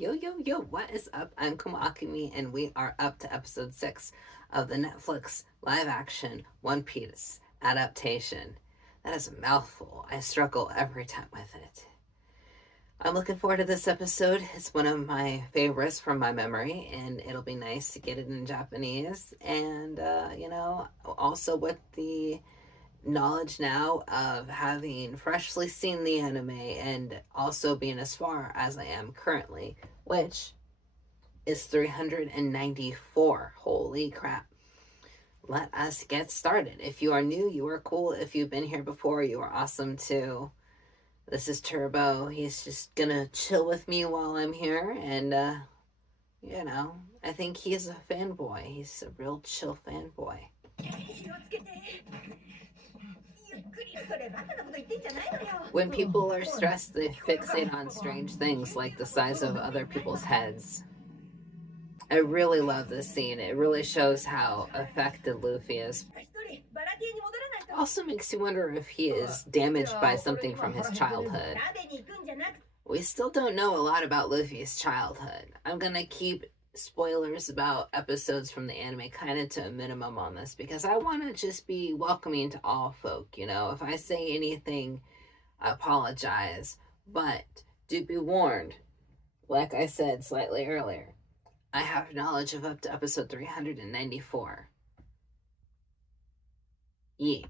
Yo, what is up? I'm Kumakami, and we are up to episode 6 of the Netflix live action One Piece adaptation. That is a mouthful. I struggle every time with it. I'm looking forward to this episode. It's one of my favorites from my memory, and it'll be nice to get it in Japanese. And, also with the knowledge now of having freshly seen the anime and also being as far as I am currently, which is 394. Holy crap. Let us get started. If you are new, you are cool. If you've been here before, you are awesome too. This is Turbo. He's just gonna chill with me while I'm here, and I think he's a fanboy. He's a real chill fanboy. When people are stressed, they fixate on strange things like the size of other people's heads. I really love this scene. It really shows how affected Luffy is. Also makes you wonder if he is damaged by something from his childhood. We still don't know a lot about Luffy's childhood. I'm gonna keep spoilers about episodes from the anime kind of to a minimum on this because I want to just be welcoming to all folk. If I say anything, I apologize, but do be warned, like I said slightly earlier, I have knowledge of up to episode 394. Yeah.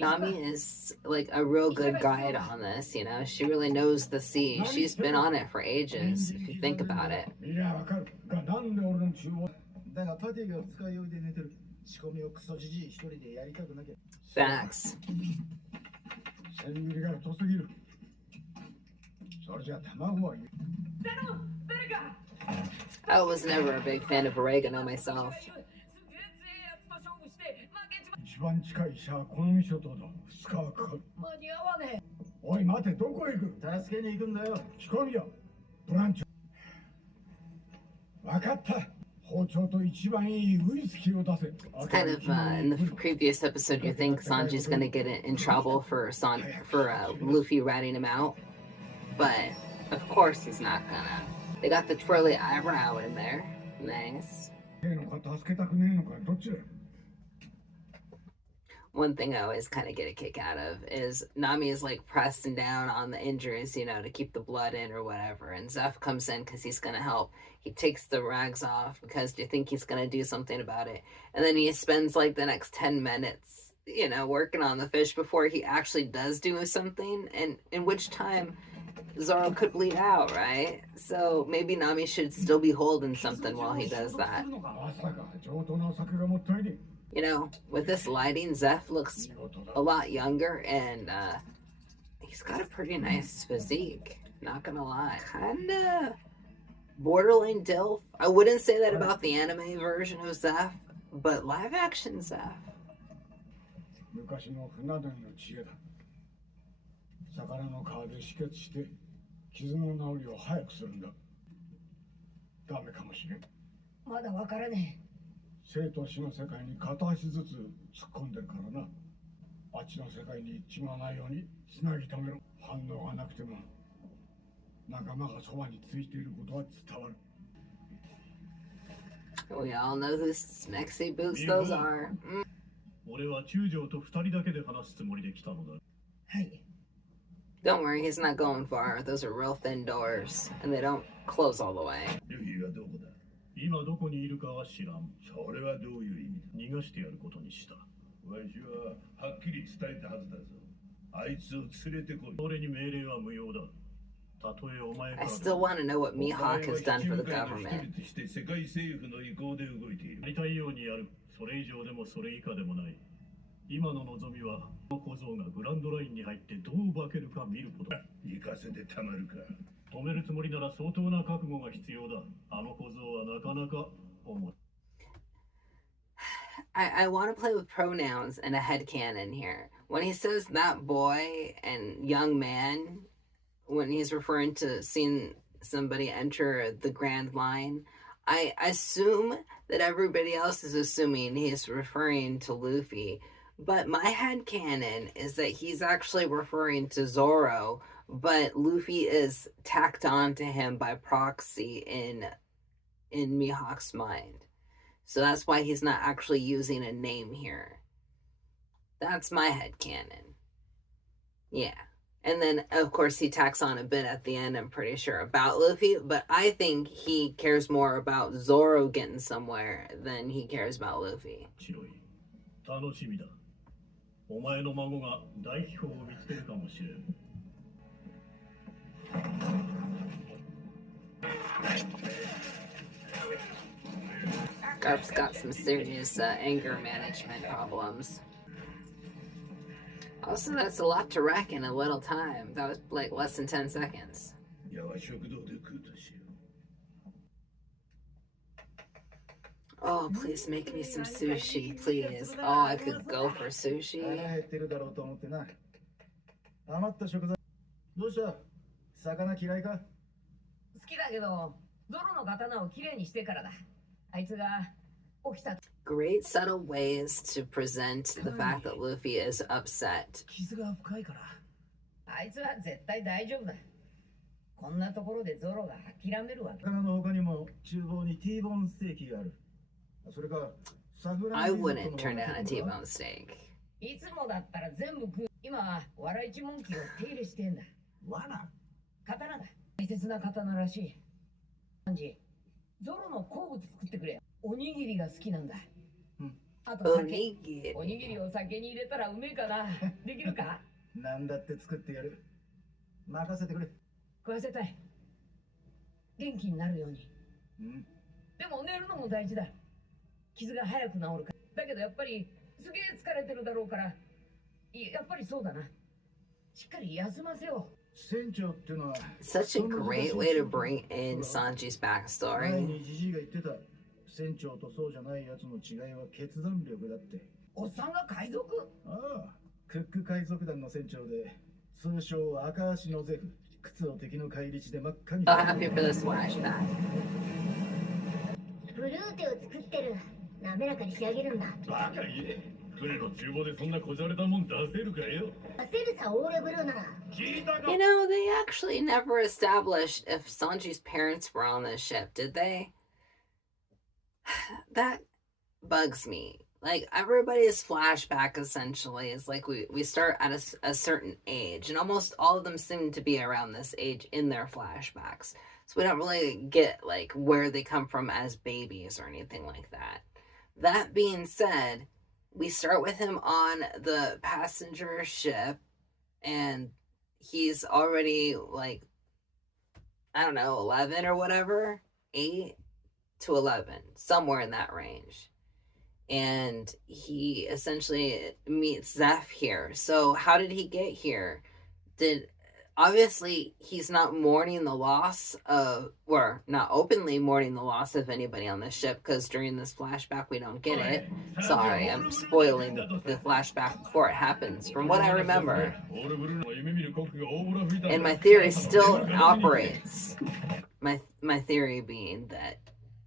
Nami is like a real good guide on this, She really knows the sea. She's been on it for ages, if you think about it. Facts. I was never a big fan of oregano myself. It's kind of in the previous episode, you think Sanji's gonna get in trouble for Luffy ratting him out, but of course he's not gonna. They got the twirly eyebrow in there. Nice. One thing I always kind of get a kick out of is Nami is like pressing down on the injuries, to keep the blood in or whatever. And Zeph comes in because he's going to help. He takes the rags off because you think he's going to do something about it. And then he spends like the next 10 minutes, working on the fish before he actually does do something. And in which time Zoro could bleed out, right? So maybe Nami should still be holding something while he does that. With this lighting, Zeph looks a lot younger, and he's got a pretty nice physique, not gonna lie. Kinda borderline DILF. I wouldn't say that about the anime version of Zeph, but live action Zeph. We all know who Smexy Boots those are. Don't worry, he's not going far. Those are real thin doors, and they don't close all the way. I still want to know what Mihawk has done for the government. I want to play with pronouns and a headcanon here. When he says that boy and young man, when he's referring to seeing somebody enter the Grand Line, I assume that everybody else is assuming he's referring to Luffy. But my headcanon is that he's actually referring to Zoro but Luffy is tacked on to him by proxy in Mihawk's mind. So that's why he's not actually using a name here. That's my headcanon. Yeah. And then, of course, he tacks on a bit at the end, I'm pretty sure, about Luffy. But I think he cares more about Zoro getting somewhere than he cares about Luffy. Garp's got some serious anger management problems. Also, that's a lot to wreck in a little time. That was like less than 10 seconds. Oh, please make me some sushi, please. Oh, I could go for sushi. Great subtle ways to present the fact that Luffy is upset. I wouldn't turn down a T-bone steak. Such a great way to bring in Sanji's backstory. Oh, happy for this flashback. You know, they actually never established if Sanji's parents were on this ship, did they? That bugs me. Like, everybody's flashback essentially is like we start at a certain age, and almost all of them seem to be around this age in their flashbacks. So we don't really get like where they come from as babies or anything like that. That being said, we start with him on the passenger ship, and he's already like, I don't know, 11 or whatever, 8 to 11, somewhere in that range. And he essentially meets Zeph here. So how did he get here? Obviously he's not mourning the loss of, or not openly mourning the loss of anybody on the ship, because during this flashback we don't get it. Sorry, I'm spoiling the flashback before it happens, from what I remember. And my theory still operates. My theory being that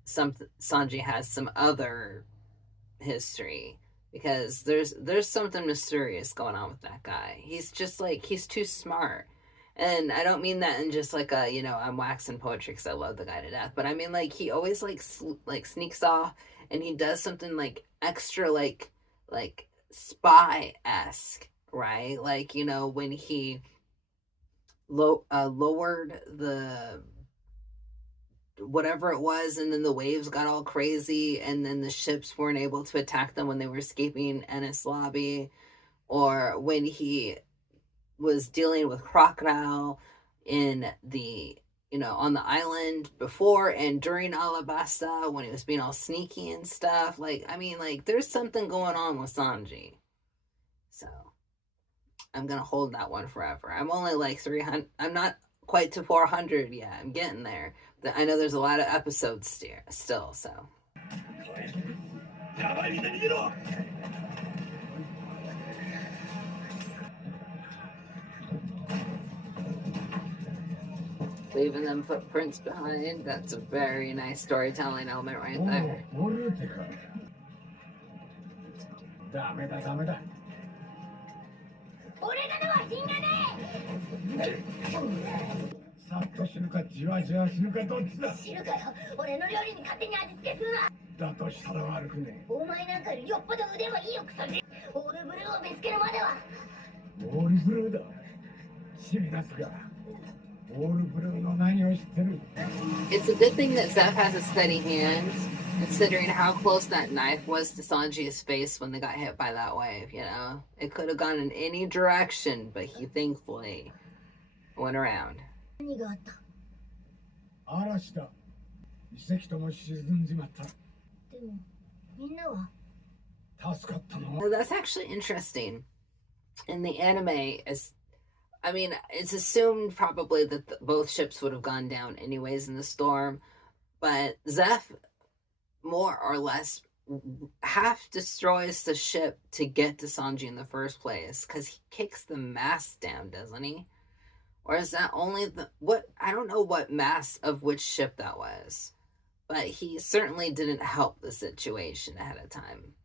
Sanji has some other history, because there's something mysterious going on with that guy. He's just like, he's too smart. And I don't mean that in just like a, you know, I'm waxing poetry because I love the guy to death, but I mean like he always like sneaks off, and he does something like extra like spy-esque, right? Like, you know, when he lowered the whatever it was, and then the waves got all crazy, and then the ships weren't able to attack them when they were escaping Enies Lobby, or when he was dealing with Crocodile in the, you know, on the island before and during Alabasta, when he was being all sneaky and stuff. Like, I mean, like, there's something going on with Sanji. So I'm gonna hold that one forever. I'm only like 300, I'm not quite to 400 yet. I'm getting there. I know there's a lot of episodes still, so. Leaving them footprints behind. That's a very nice storytelling element right there. さっと死ぬかじわじわ死ぬかどっちだ。死ぬかよ。俺の料理に勝手に味付けするな。だとしたら悪くねえ。お前なんかよりよっぽど腕はいいよクソじ。オールブルーを見つけるまでは。オールブルーだ。知り出すが。オールブルーの何を知ってる。 It's a good thing that Zeph has a steady hand, considering how close that knife was to Sanji's face when they got hit by that wave, you know? It could have gone in any direction, but he thankfully went around. 何があった。嵐だ。遺跡とも沈んじまった。でも、みんなは助かったの。That's actually interesting. In the anime, I mean, it's assumed probably that both ships would have gone down anyways in the storm, but Zeph more or less half destroys the ship to get to Sanji in the first place because he kicks the mast down, doesn't he? Or is that only I don't know what mast of which ship that was, but he certainly didn't help the situation ahead of time.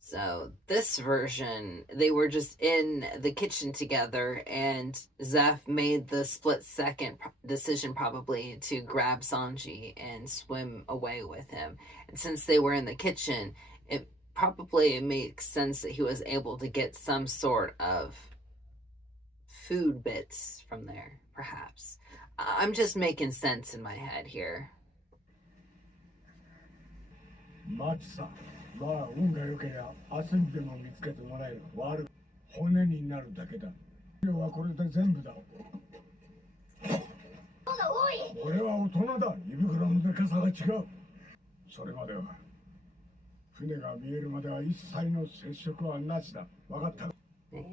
So this version, they were just in the kitchen together, and Zeph made the split-second decision probably to grab Sanji and swim away with him. And since they were in the kitchen, it probably makes sense that he was able to get some sort of food bits from there, perhaps. I'm just making sense in my head here. まあ運が良ければ明日にでも見つけてもらえる。割る骨になるだけだ。量はこれで全部だ。俺は大人だ。胃袋のでかさが違う。それまでは船が見えるまでは一切の接触はなしだ。分かった。Man.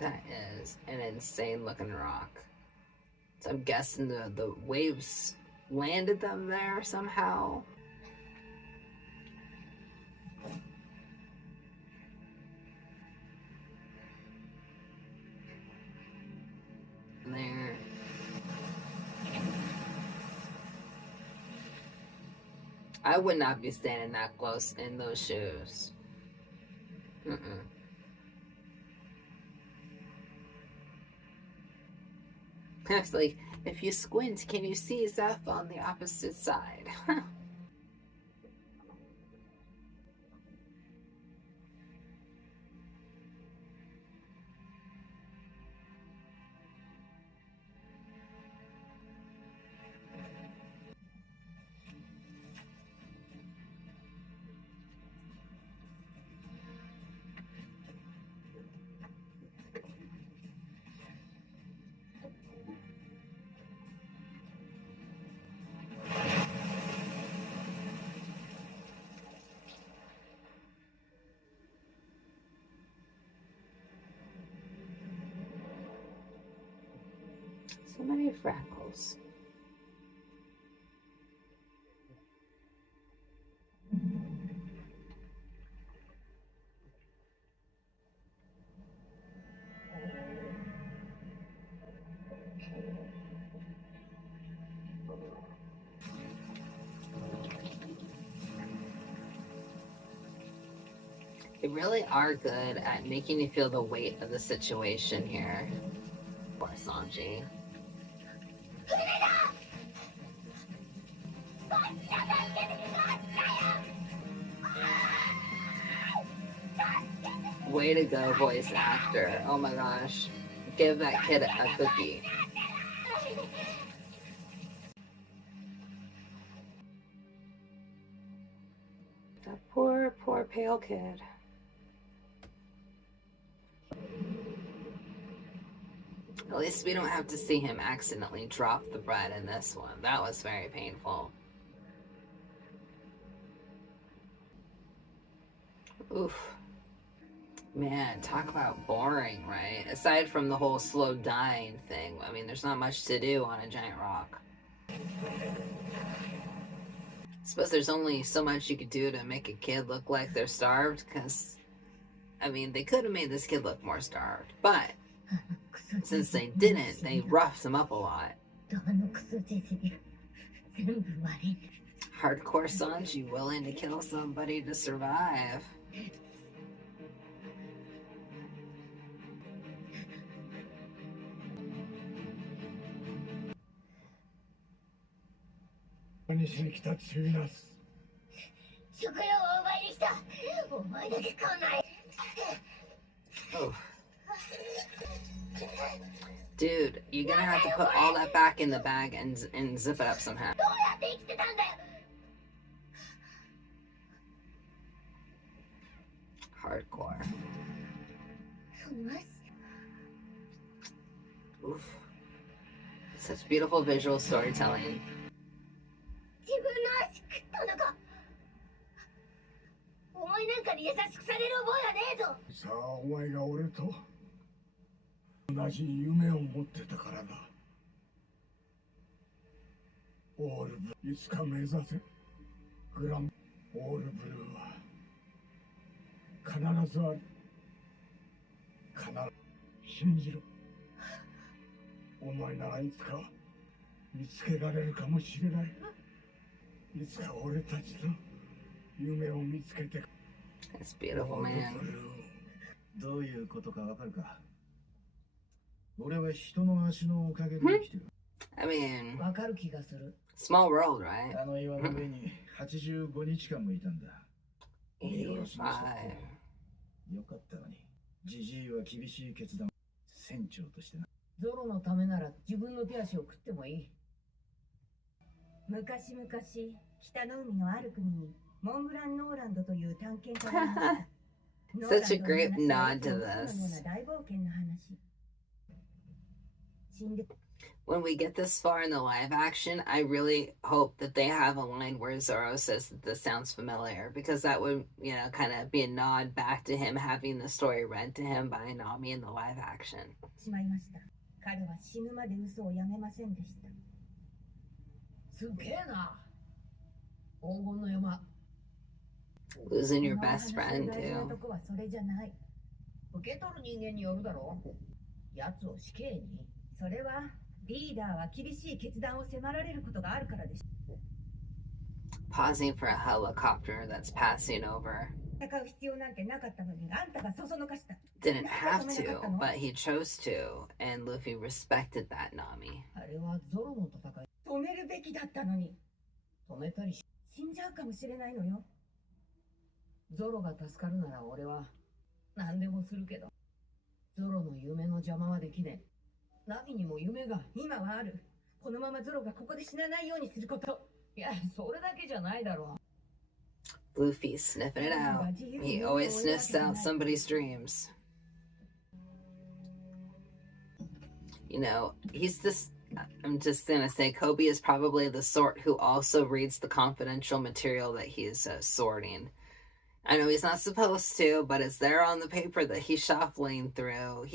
That is an insane looking rock. So I'm guessing the waves landed them there somehow. There. I would not be standing that close in those shoes. It's like, if you squint, can you see Zeph on the opposite side? So many freckles. They really are good at making you feel the weight of the situation here. Poor Sanji. Way to go, voice actor. Oh my gosh. Give that kid a cookie. That poor, poor pale kid. At least we don't have to see him accidentally drop the bread in this one. That was very painful. Oof. Man, talk about boring, right? Aside from the whole slow dying thing, I mean, there's not much to do on a giant rock. I suppose there's only so much you could do to make a kid look like they're starved, because, I mean, they could have made this kid look more starved, but since they didn't, they roughed him up a lot. Hardcore Sanji willing to kill somebody to survive. にしに来たチューナス。食料を奪いに来た。お前だけ来ない。Oh. Dude, you're gonna have to put all that back in the bag and zip it up somehow. どうやって生きてたんだよ。Hardcore. Oof. Such beautiful visual storytelling. 自分の足食ったのか。お前なんかに優しくされる覚えはねえぞ。さあ、お前が俺と同じ夢を持ってたからだ。オールブルー、いつか目指せ。グランオールブルーは必ずある。必ず信じろ。お前ならいつか見つけられるかもしれない。いつか俺たちの夢を見つけて。That's beautiful, man. どういうことかわかるか。俺は人の足のおかげで生きてる。I mean, わかる気がする。small world, right? あの岩の上に85日間もいたんだ。85. よかったのに。ジジイは厳しい決断。船長としてな。ゾロのためなら自分の手足を食ってもいい。昔々、北の海のある国にモンブラン・ノーランドという探検家がいました。 Such a great nod to ノーランドの話は this. いつもそのような大冒険の話。死んで When we get this far in the live action, I really hope that they have a line where Zoro says that this sounds familiar, because that would, kind of be a nod back to him having the story read to him by Nami in the live action. しまいました。彼は死ぬまで嘘をやめませんでした。すげえな。黄金の山。 Losing your この best 話の friend, 大事な too. とこはそれじゃない。受け取る人間によるだろう。奴を死刑に。それはリーダーは厳しい決断を迫られることがあるからです。 Pausing for a helicopter that's passing over. 戦う必要なんてなかったのに、あんたがそそのかした。 Didn't have to, but he chose to, and Luffy respected that, Nami. あれはゾロの戦い。止めるべきだったのに。止めたりし。死んじゃうかもしれないのよ。ゾロが助かるなら俺は何でもするけど、ゾロの夢の邪魔はできねえ。ナミにも夢が。今はある。このままゾロがここで死なないようにすること。いや、それだけじゃないだろ Luffy sniffing it out. He always sniffs out somebody's dreams. He's this. I'm just gonna say, Kobe is probably the sort who also reads the confidential material that he's sorting. I know he's not supposed to, but it's there on the paper that he's shuffling through.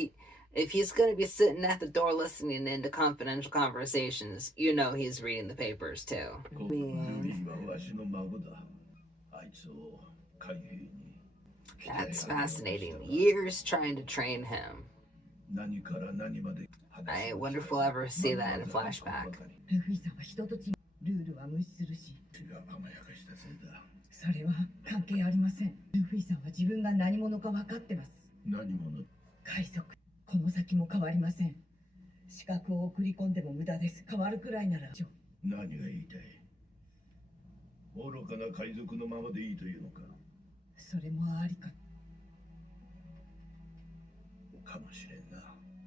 If he's gonna be sitting at the door listening into confidential conversations, he's reading the papers too. I mean, that's fascinating. Years trying to train him. I wonder if we'll ever see that in a flashback. ルフィさんは人と違う。ルールは無視するし。それは関係ありません。ルフィさんは自分が何者か分かってます。海賊。この先も変わりません。資格を送り込んでも無駄です。変わるくらいなら。何が言いたい？愚かな海賊のままでいいというのか？それもありか。かもしれんな。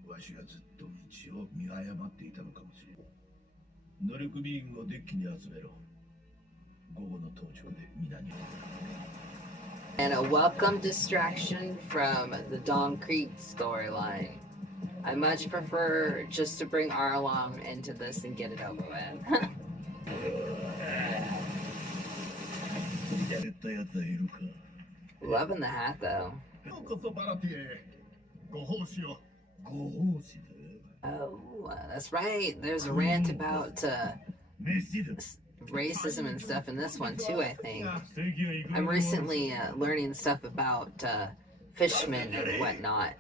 わしがずっと道を見誤っていたのかもしれん。能力ビーンをデッキに集めろ。午後の到着で皆に。And a welcome distraction from the Don Creek storyline. I much prefer just to bring Arlong into this and get it over with. Loving the hat though. Oh, that's right. There's a rant about racism and stuff in this one too, I think. I'm recently learning stuff about fishmen and whatnot.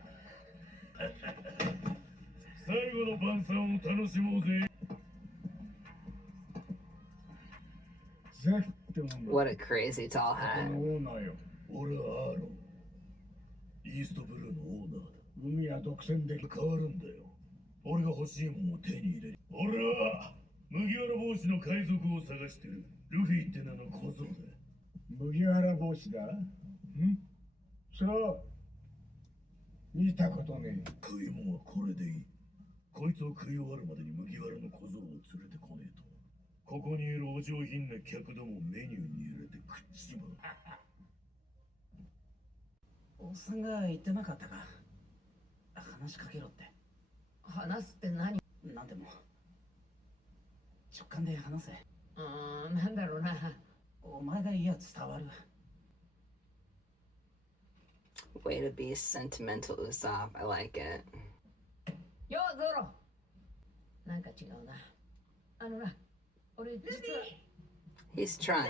What a crazy tall hat. イーストブルーのオーナーだ。海は独占で変わるんだよ。俺が欲しいものを手に入れる。俺は麦わら帽子の海賊を探してるルフィって名の小僧だ。麦わら帽子だ。それは見たことねえ。食い物はこれでいい。こいつを食い終わるまでに麦わらの小僧を連れてこねえと。ここにいるお上品な客どもをメニューに入れて食っちまう。おっさんが言ってなかったか。話しかけろって。話すって何？なんでも直感で話せ。なんだろうな。お前が言いや伝わる。Way to be sentimental, Usopp. I like it. ようゾロ。なんか違うな。俺実は。He's trying.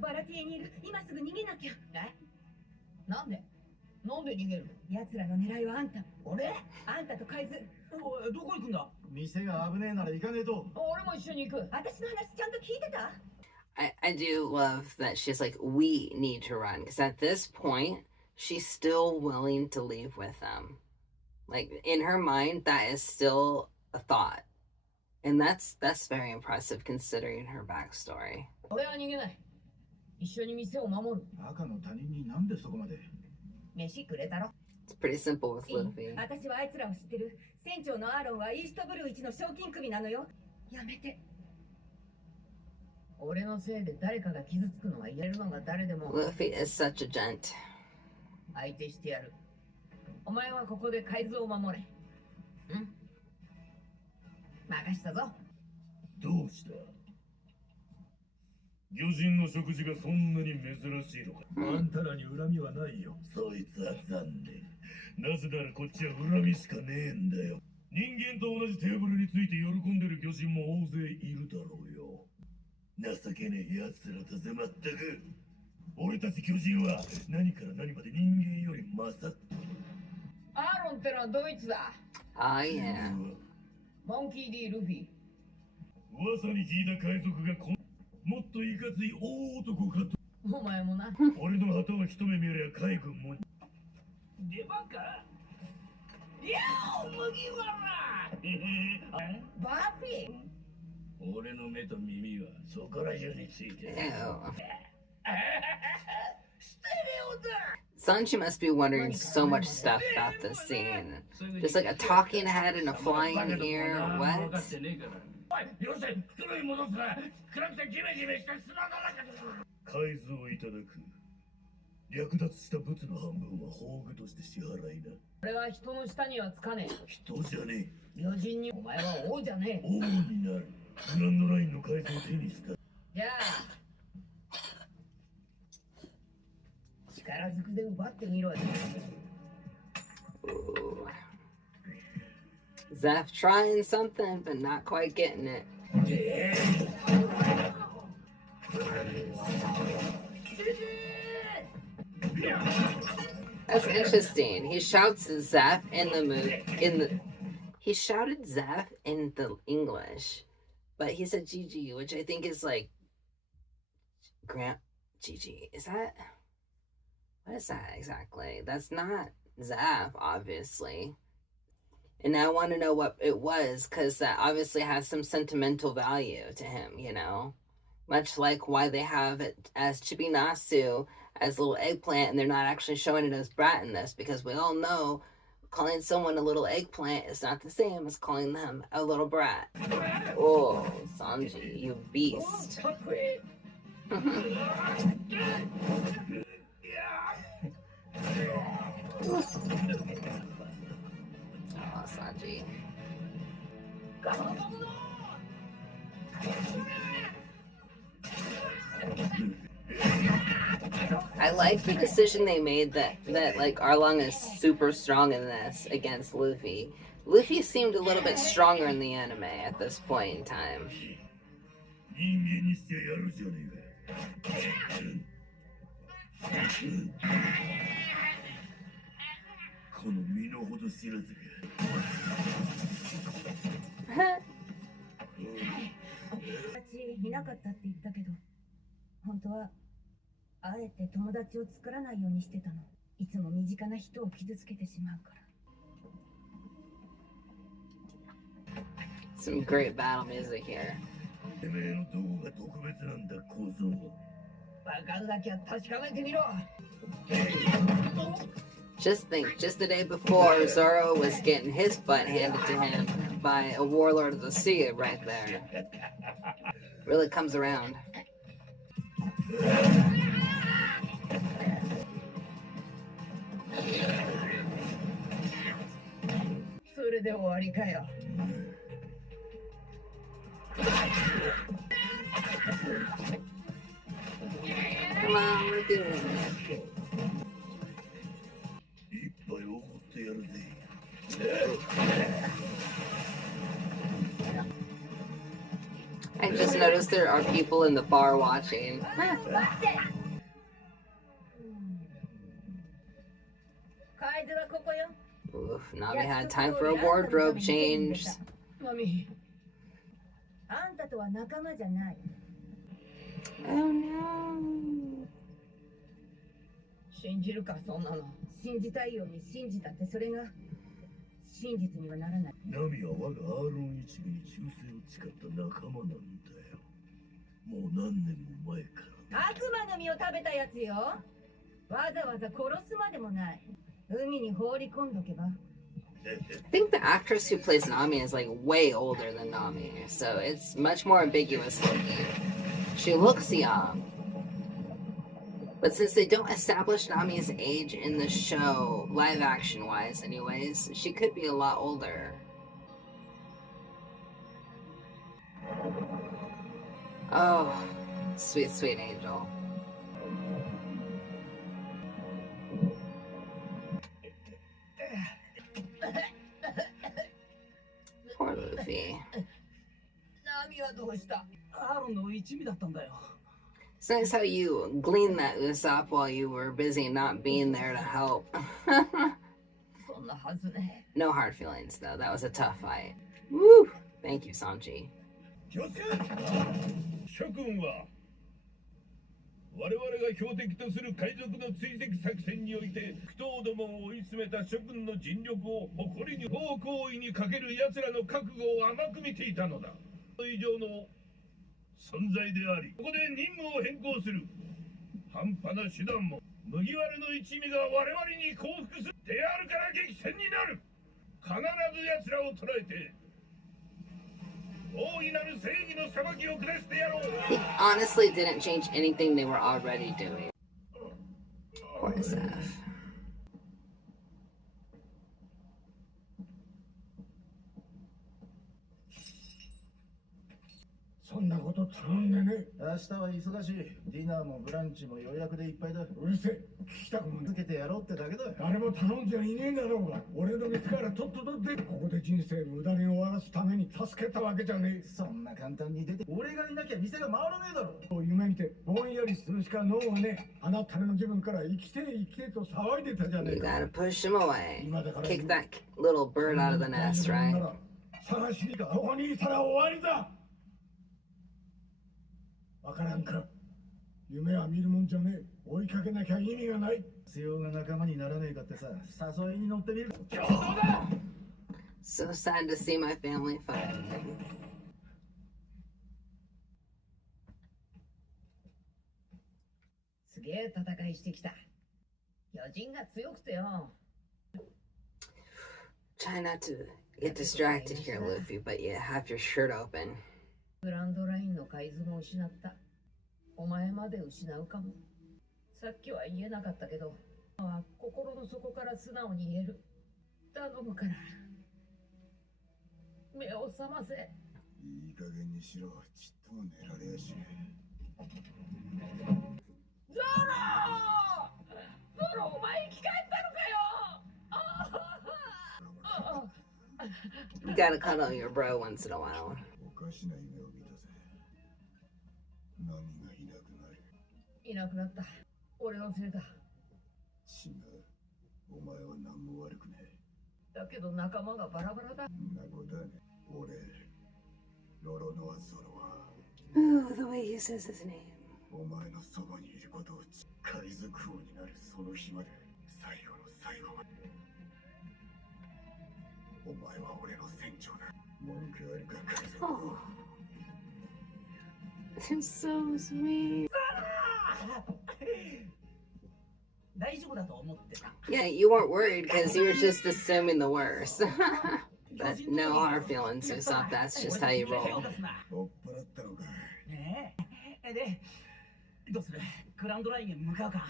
バラティエにいる。今すぐ逃げなきゃ。なんで逃げる？奴らの狙いはあんた。俺？あんたと海津。どこ行くんだ？店が危ねえなら行かねえと。俺も一緒に行く。私の話ちゃんと聞いてた？ I do love that she's like, we need to run. Because at this point, she's still willing to leave with them. Like, in her mind, that is still a thought. And that's very impressive considering her backstory. 俺は逃げない。一緒に店を守る。赤の他人になんでそこまで。飯くれたろ。It's pretty simple with Luffy. 私はあいつらを知ってる。船長のアーロンはイーストブルー一の賞金首なのよ。やめて。俺のせいで誰かが傷つくのは言えるのが誰でも。Luffy is such a gent. 相手してやる。お前はここで海賊を守れ。任したぞ。どうした？魚人の食事がそんなに珍しいのか。あんたらに恨みはないよ。そいつは残念。なぜならこっちは恨みしかねえんだよ。人間と同じテーブルについて喜んでる魚人も大勢いるだろうよ。情けねえ奴らだぜまったく。俺たち巨人は何から何まで人間より勝ってる。アーロンってのはドイツだ。Oh, yeah. モンキー D ルフィ。噂に聞いた海賊がもっといかつい大男かと。お前もな。俺の旗を一目見りゃ海軍も。出番か？いやー、麦わらバーフィー。俺の目と耳はそこら中についてる。Ew. ステレオだ。 Sanji must be wondering so much stuff about this scene. Just like a talking head and a flying ear. What? よせ、袋に戻すな。暗くてジメジメして砂だらけだ。海図をいただく。略奪した物の半分は宝具として支払いな。俺は人の下にはつかねえ。人じゃねえ。魚人にお前は王じゃねえ。王になる。グランドラインの海図を手にした。じゃあ力ずくで奪ってみろよ。Ooh. Zeph trying something, but not quite getting it. That's interesting. He shouts Zeph in the he shouted Zeph in the English, but he said GG, which I think is like Grant GG. Is that what is that exactly? That's not Zeph, obviously. And I want to know what it was, because that obviously has some sentimental value to him, you know? Much like why they have it as Chibinasu, as little eggplant, and they're not actually showing it as Brat in this, because we all know calling someone a little eggplant is not the same as calling them a little brat. Oh, Sanji, you beast. Oh, Sanji. I like the decision they made that like Arlong is super strong in this against Luffy. Luffy seemed a little bit stronger in the anime at this point in time.あえて友達を作らないようにしてたの。いつも身近な人を傷つけてしまうから。Some great battle music here. てめえのどこが特別なんだ小僧。わかんなきゃ確かめてみろ。 Just think, just the day before, Zoro was getting his butt handed to him by a warlord of the sea right there. Really comes around. それで終わりかよ。 Come on, we're doing it. いっぱい怒ってやるぜ。I just noticed there are people in the bar watching. カイズはここよ。 Oof, Nami had time for a wardrobe change. マミ、あんたとは仲間じゃない。 Oh no. 信じるかそんなの。信じたいように信じたってそれが真実にはならない。ナミは我がアーロン一味に忠誠を誓った仲間なんだよ。もう何年も前から。悪魔の実を食べたやつよ。わざわざ殺すまでもない。海に放り込んどけば。 I think the actress who plays Nami is like way older than Nami, so it's much more ambiguous looking. She looks young. But since they don't establish Nami's age in the show, live action wise anyways, she could be a lot older. Oh, sweet, sweet angel. Poor Luffy. ナミはどうした？アーロンの一味だったんだよ。It's nice how you gleaned that Usopp while you were busy not being there to help. そんなはずね。 No hard feelings though. That was a tough fight. Woo! Thank you, Sanji. 気をつけ。諸君は我々が標的とする海賊の追跡作戦において苦闘どもを追い詰めた諸君の尽力を誇りに不法行為にかける奴らの覚悟を甘く見ていたのだ。以上の存在であり、ここで任務を変更する。半端な手段も麦わらの一味が我々に降伏するであるから激戦になる。必ず奴らを捕らえて大いなる正義の裁きを下してやろう。 He honestly didn't change anything they were already doing. Poor Seth. そんなこと頼んでね。明日は忙しい。ディナーもブランチも予約でいっぱいだ。うるせえ、聞きたくもね続けてやろうってだけだよ。誰も頼んじゃいねえんだろうが、俺の店からとっととってここで人生無駄に終わらすために助けたわけじゃねそんな簡単に出て、俺がいなきゃ店が回らねえだろ。え。夢見てぼんやりするしか脳がねえ。あなたの自分から生きて生きてと騒いでたじゃねえ You か。 gotta push him away. Kick that little bird out of the nest, right? 探しにここにいたら終わりだ。わからんか。夢は見るもんじゃねえ。追いかけなきゃ意味がない。必要が仲間にならねえかってさ、誘いに乗ってみる。 So sad to see my family fight. すげえ戦いしてきた。巨人が強くてよ。 Try not to get distracted here, Luffy, but you have your shirt open. グランドラインの海図も失った。お前まで失うかも。さっきは言えなかったけど、今は心の底から素直に言える。頼むから。目を覚ませ。いい加減にしろ。ちっとも寝られやしねえ。ゾロゾロ、お前生き返ったのかよ。 You gotta cuddle your bro once in a while. おかしな夢を見たぜ。ナミがいなくなる。いなくなった。俺のせいだ。違う。お前は何も悪くねえ。だけど仲間がバラバラだ。そんなことはね。俺、ロロノアゾロは Ooh, the way he says his name. お前のそばにいることを海賊王になるその日まで最後の最後まで。お前は俺の船長だ。Oh. It's so sweet. 大丈夫だと思ってた。 Yeah, you weren't worried because you were just assuming the worst. But no hard feelings, Usopp. That's just how you roll. ねえ。で、どうする？グランドラインへ向かうか。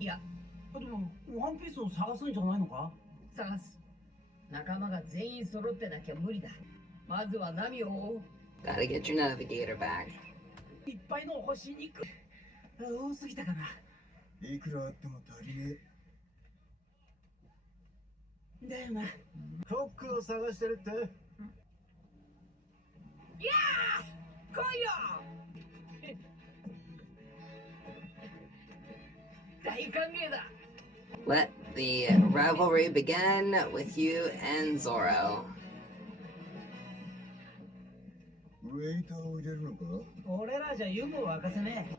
いや、でも、ワンピースを探すんじゃないのか？探す。仲間が全員揃ってなきゃ無理だ。まずはナミを追う。 Gotta get your navigator back. いっぱいの干し肉。多すぎたかな。いくらあっても足りねえ。だよな。コックを探してるって。いやー、来いよ。大歓迎だ。 Let the rivalry begin with you and Zoro. ウェイターを入れるのか。俺らじゃ湯も沸かせねえ。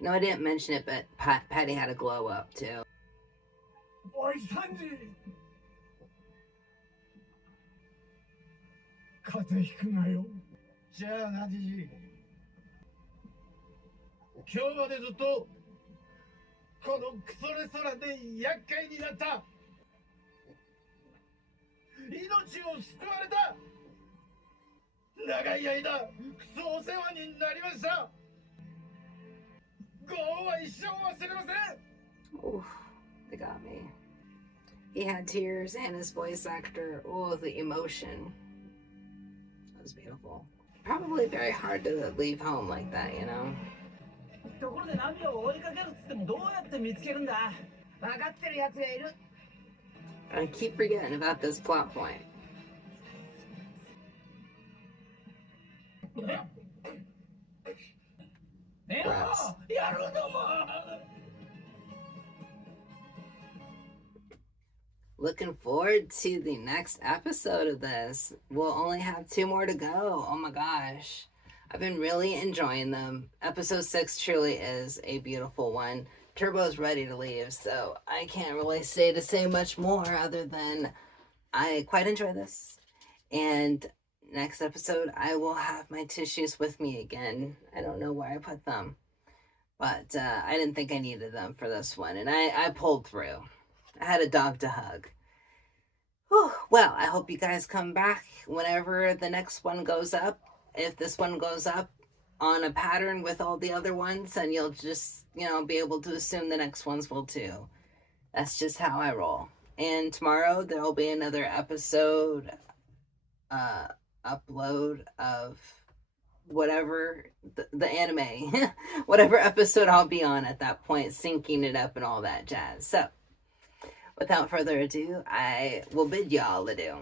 No, I didn't mention it, but Patty had a glow up too. おいサンジ、風邪ひくなよ。じゃあな、ジジ。今日までずっとこのクソレストランで厄介になった。命を救われた。長い間クソお世話になりました。ご恩は一生忘れません。 Oof, they got me. He had tears and his voice actor. Oh, the emotion. That was beautiful. Probably very hard to leave home like that, you know? ところでナミを追いかけるっつってもどうやって見つけるんだ？分かってるやつがいる。 I keep forgetting about this plot point. ねえ、やるのも。 Looking forward to the next episode of this. We'll only have 2 more to go. Oh my gosh. I've been really enjoying them. Episode 6 truly is a beautiful one. Turbo's ready to leave, so I can't really say much more other than I quite enjoy this. And next episode, I will have my tissues with me again. I don't know where I put them, but I didn't think I needed them for this one, and I pulled through. I had a dog to hug. Whew. Well, I hope you guys come back whenever the next one goes up. If this one goes up on a pattern with all the other ones, then you'll just, be able to assume the next ones will too. That's just how I roll. And tomorrow there'll be another episode, upload of whatever the anime, whatever episode I'll be on at that point, syncing it up and all that jazz. So, without further ado, I will bid y'all adieu.